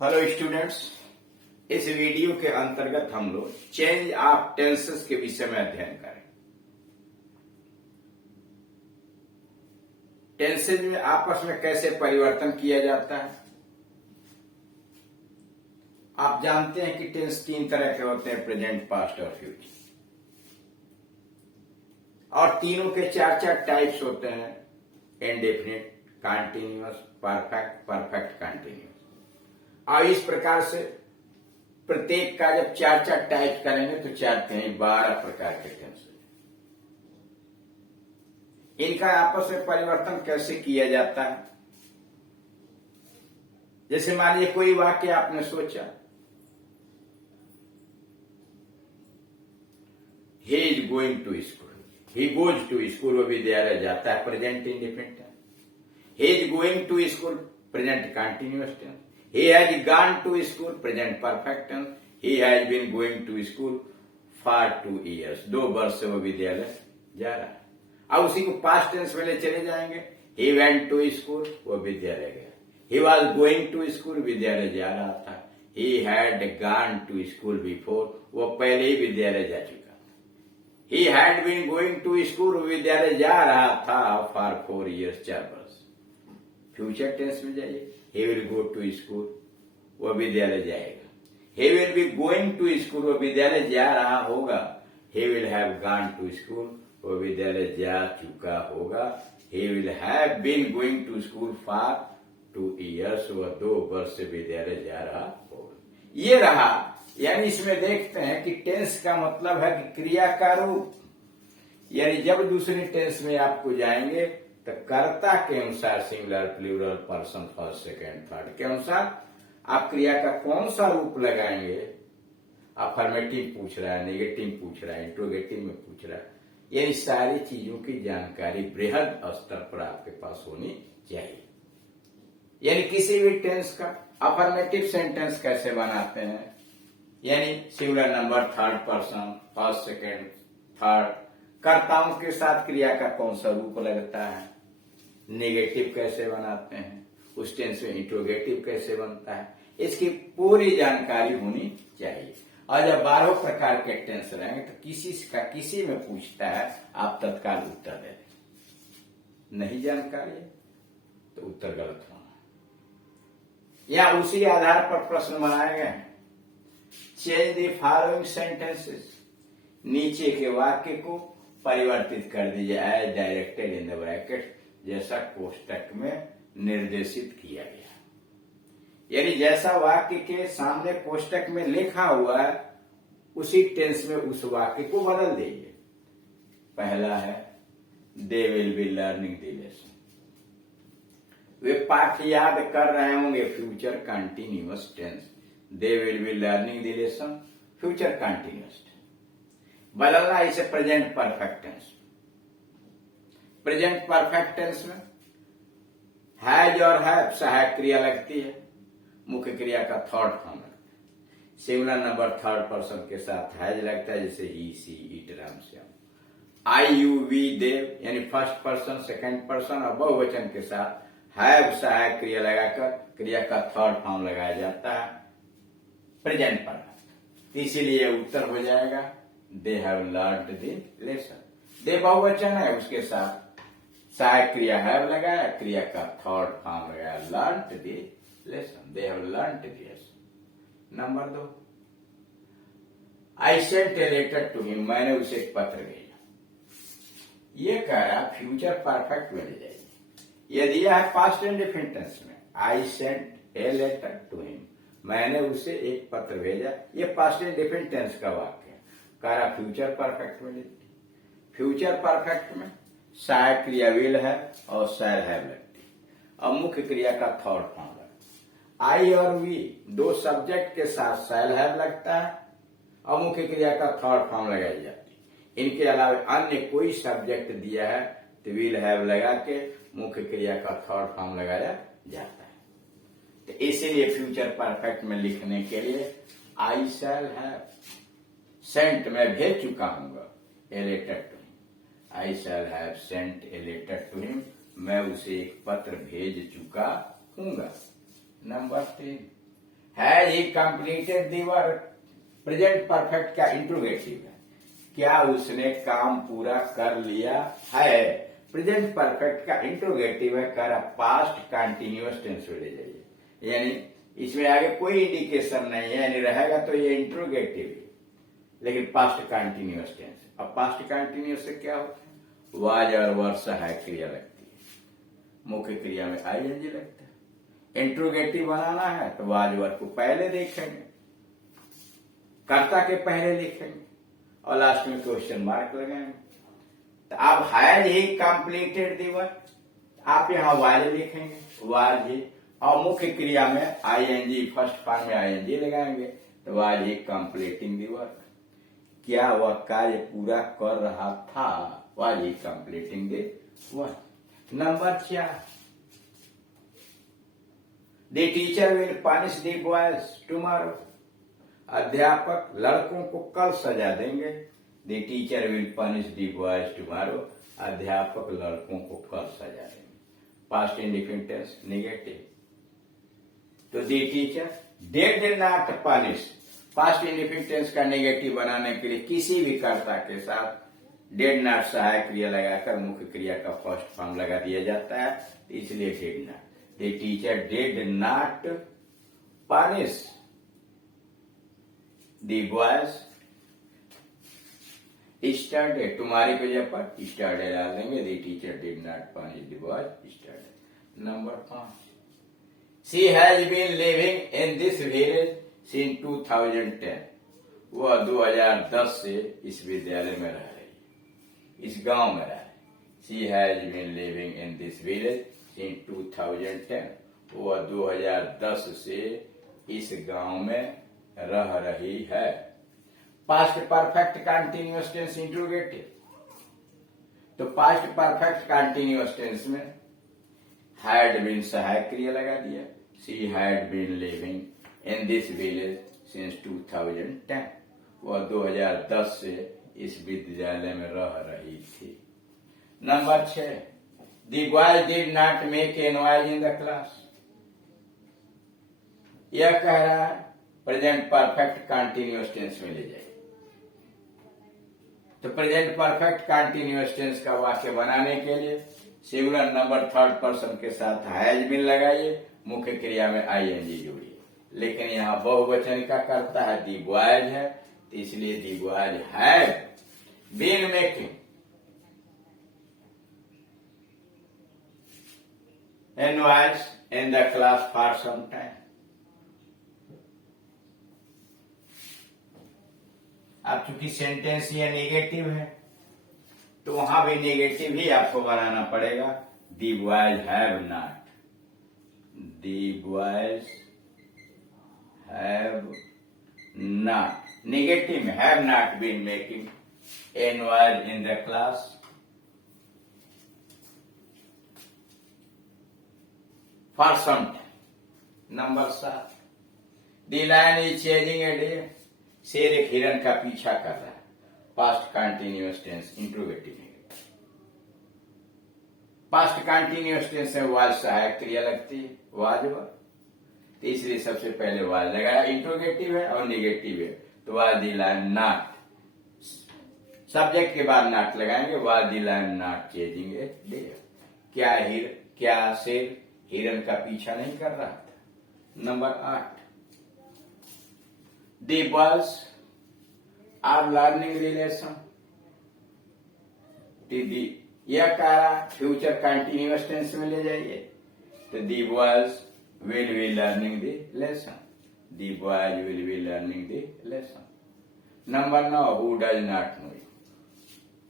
Hello students, इस video के अंतर्गत हम लोग चेंज ऑफ टेंसेस के विषय में अध्ययन करें। टेंसेज में आपस में कैसे परिवर्तन किया जाता है। आप जानते हैं कि टेंस 3 तरह के होते हैं, प्रेजेंट, पास्ट और फ्यूचर, और तीनों के 4 टाइप्स होते हैं, indefinite, continuous, perfect, perfect continuous. और इस प्रकार से प्रत्येक का जब 4 टाइप करेंगे तो 12 प्रकार के टेंस। इनका आपस में परिवर्तन कैसे किया जाता है। जैसे मान लीजिए कोई वाक्य आपने सोचा, he is going to school, he goes to school, वो विद्यालय जाता है, present indefinite tense. He is going to school, present continuous tense. He has gone to school, present perfect tense. He has been going to school for 2 years. 2 वर्ष से वो विद्यालय जा रहा है। अब उसी को पास्ट टेंस में ले चले जाएंगे। He went to school, वो विद्यालय गया। He was going to school, विद्यालय जा रहा था। He had gone to school before, वो पहले ही विद्यालय जा चुका था। He had been going to school, वो विद्यालय जा रहा था for 4 years, 4 वर्ष। फ्यूचर टेंस में जाइए, he will go to school, वो विद्यालय जाएगा। he will be going to school, वो विद्यालय जा रहा होगा। he will have gone to school, वो विद्यालय जा चुका होगा। he will have been going to school for 2 years, वो 2 वर्ष से विद्यालय जा रहा होगा। ये रहा, यानी इसमें देखते हैं कि टेंस का मतलब है कि क्रिया का रूप, यानी जब दूसरी टेंस में आपको जाएंगे तो कर्ता के अनुसार singular, plural, person, first, second, third के अनुसार आप क्रिया का कौन सा रूप लगाएंगे। अफर्मेटिव पूछ रहा है, नेगेटिव पूछ रहा है, इंट्रोगेटिव में पूछ रहा है, ये सारी चीजों की जानकारी बृहद स्तर पर आपके पास होनी चाहिए। यानी किसी भी टेंस का अफर्मेटिव सेंटेंस कैसे बनाते हैं, यानी singular number, third person, first, second, third, कर्ताओं के साथ क्रिया का कौन सा रूप लगता है, नेगेटिव कैसे बनाते हैं, उस टेंस में इंट्रोगेटिव कैसे बनता है, इसकी पूरी जानकारी होनी चाहिए। और जब 12 प्रकार के टेंस रहेंगे तो किसी में पूछता है, आप तत्काल उत्तर दे दें। नहीं जानकारी है तो उत्तर गलत होना, या उसी आधार पर प्रश्न बनाए गए हैं। चेंज द फॉलोइंग सेंटेंसेस, नीचे के वाक्य को परिवर्तित कर दीजिए as directed in the bracket, जैसा कोष्टक में निर्देशित किया गया। यानी जैसा वाक्य के सामने कोष्टक में लिखा हुआ है उसी टेंस में उस वाक्य को बदल दीजिए। पहला है they will be learning the lesson, वे पाठ याद कर रहे होंगे, future continuous tense. They will be learning the lesson, future continuous tense. बदलना इसे present perfect tense. Present perfect tense में हैज और हैव सहायक क्रिया लगती है, मुख्य क्रिया का थर्ड फॉर्म लगता है। सिंगुलर नंबर थर्ड पर्सन के साथ हैज लगता है, जैसे he, she, it, Ram, Shyam. I, you, we, they, यानी फर्स्ट पर्सन, सेकंड पर्सन और बहुवचन के साथ हैव सहायक क्रिया लगाकर क्रिया का थर्ड फॉर्म लगाया जाता है, प्रेजेंट परफेक्ट। इसीलिए उत्तर हो जाएगा they have learned the lesson. They बहुवचन है, उसके साथ सहायक क्रिया हैव लगाया, क्रिया का थर्ड फॉर्म लगाया learned the lesson. They have learned the lesson. Number 2, I sent a letter to him, मैंने उसे एक पत्र भेजा। ये कह रहा फ्यूचर परफेक्ट में ले जाइए। यदि यह है पास्ट इंडेफिनिट टेंस में, I sent a letter to him, मैंने उसे एक पत्र भेजा, ये पास्ट इंडेफिनिट टेंस का वाक्य है। कह रहा फ्यूचर परफेक्ट में ले। फ्यूचर परफेक्ट में सहायक क्रिया विल है और शैल हैव लगती है, और मुख्य क्रिया का थर्ड फॉर्म लगता है। आई और वी दो सब्जेक्ट के साथ शैल हैव लगता है और मुख्य क्रिया का थर्ड फॉर्म लगाई जाती है। इनके अलावा अन्य कोई सब्जेक्ट दिया है तो विल हैव लगा के मुख्य क्रिया का थर्ड फॉर्म लगाया जाता है। तो इसीलिए फ्यूचर परफेक्ट में लिखने के लिए आई शैल हैव सेंट, मैं भेज चुका हूंगा, a letter to, I shall have sent a letter to him, मैं उसे एक पत्र भेज चुका हूंगा। Number 3, has he completed the work. Present perfect का इंट्रोगेटिव है, क्या उसने काम पूरा कर लिया है। प्रेजेंट परफेक्ट का इंट्रोगेटिव है, कर पास्ट कंटिन्यूअस टेंस में ले जाइए, यानी इसमें आगे कोई इंडिकेशन नहीं है, यानी रहेगा तो ये इंट्रोगेटिव है, लेकिन पास्ट कंटिन्यूअस टेंस। अब पास्ट कंटिन्यूअस से क्या होता है, वाज और वर सहायक क्रिया लगती है, मुख्य क्रिया में आईएनजी लगता है। इंट्रोगेटिव बनाना है तो वाज वर को पहले देखेंगे, कर्ता के पहले लिखेंगे और लास्ट में क्वेश्चन मार्क लगाएंगे। तो अब has he completed the work, आप यहां वाज लिखेंगे, वाज ही, और मुख्य क्रिया में आईएनजी, फर्स्ट फॉर्म में आईएनजी लगाएंगे, तो was he completing the work, क्या वह कार्य पूरा कर रहा था, was he completing the work. Number 4, the teacher will punish the boys tomorrow, अध्यापक लड़कों को कल सजा देंगे। The teacher will punish the boys tomorrow, अध्यापक लड़कों को कल सजा देंगे। पास्ट इंडिफिनिट टेंस नेगेटिव, तो the teacher did not punish. Past indefinite tense का नेगेटिव बनाने के लिए किसी भी कर्ता के साथ डिड नॉट सहायक क्रिया लगाकर मुख्य क्रिया का फर्स्ट फॉर्म लगा दिया जाता है, इसलिए did not. The teacher did not punish the boys yesterday, तुम्हारी वजह पर स्टडे डाल देंगे, the teacher did not punish the boys yesterday. Number 5, she has been living in this village since 2010, वह 2010 से इस विद्यालय में रह रही है, इस गांव में रह रही है। She has been living in this village since 2010, वह 2010 से इस गांव में रह रही है। Past perfect continuous tense interrogative, तो पास्ट परफेक्ट कंटिन्यूअस टेंस में हैड बीन सहायक क्रिया लगा दिया, she had been living in this village since 2010, वह 2010 से इस विद्यालय में रह रही थी। Number 6, the boy did not make a noise in the class, यह कह रहा है प्रेजेंट परफेक्ट कंटिन्यूअस टेंस में ले जाइए। तो प्रेजेंट परफेक्ट कंटिन्यूअस टेंस का वाक्य बनाने के लिए सिंगुलर नंबर थर्ड पर्सन के साथ हैज बीन लगाइए, मुख्य क्रिया में आईएनजी जोड़िए। लेकिन यहाँ बहुवचन का करता है दी बॉयज है, तो इसलिए the boys have been making a noise in the class for some time। अब चूंकि सेंटेंस ये नेगेटिव है तो वहां भी नेगेटिव ही आपको बनाना पड़ेगा। The boys have not, the boys have not, negative में have not been making a noise in the class for some time. Number 7, the lion is chasing a deer, शेर एक हिरन का पीछा कर रहा है। पास्ट कंटिन्यूअस टेंस इंट्रोगेटिव है। पास्ट कंटिन्यूअस टेंस में वाज सहायक क्रिया लगती है, वाज वर, तो इसलिए सबसे पहले वाज लगाया। इंट्रोगेटिव है और नेगेटिव है तो was the lion not, subject के बाद नॉट लगाएंगे, was the lion not chasing a deer, क्या शेर हिरन का पीछा नहीं कर रहा था। Number 8, the boys are learning relation, the यह कहा फ्यूचर कंटिन्यूअस टेंस में ले जाइए, तो the boys will be learning the lesson, the boys will be learning the lesson. Number 9, who does not know you,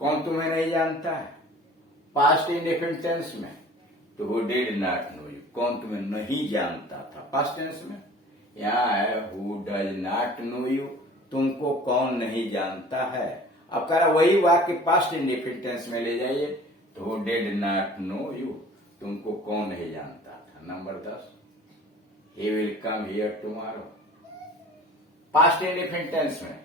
कौन तुम्हें नहीं जानता है। पास्ट इंडेफिनिट टेंस में तो who did not know you, कौन तुम्हें नहीं जानता था। पास्ट टेंस में यहाँ है who does not know you, तुमको कौन नहीं जानता है। अब कह रहा वही वाक्य पास्ट इंडेफिनिट टेंस में ले जाइए, तो who did not know you, तुमको कौन नहीं जानता था। Number 10, he will come here tomorrow, past indefinite tense में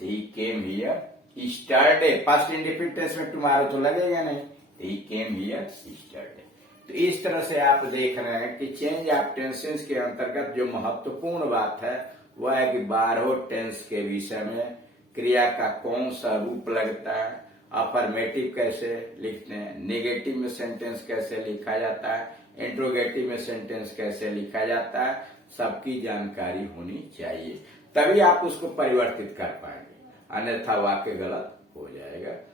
he came here yesterday, past indefinite tense में टुमारो तो लगेगा नहीं, ही केम हियर स्टरडे। तो इस तरह से आप देख रहे हैं कि चेंज ऑफ टेंसेस के अंतर्गत जो महत्वपूर्ण बात है वह है कि 12 टेंस के विषय में क्रिया का कौन सा रूप लगता है, अफर्मेटिव कैसे लिखते हैं, नेगेटिव में सेंटेंस कैसे लिखा जाता है, इंट्रोगेटिव में सेंटेंस कैसे लिखा जाता है, सबकी जानकारी होनी चाहिए, तभी आप उसको परिवर्तित कर पाएंगे, अन्यथा वाक्य गलत हो जाएगा।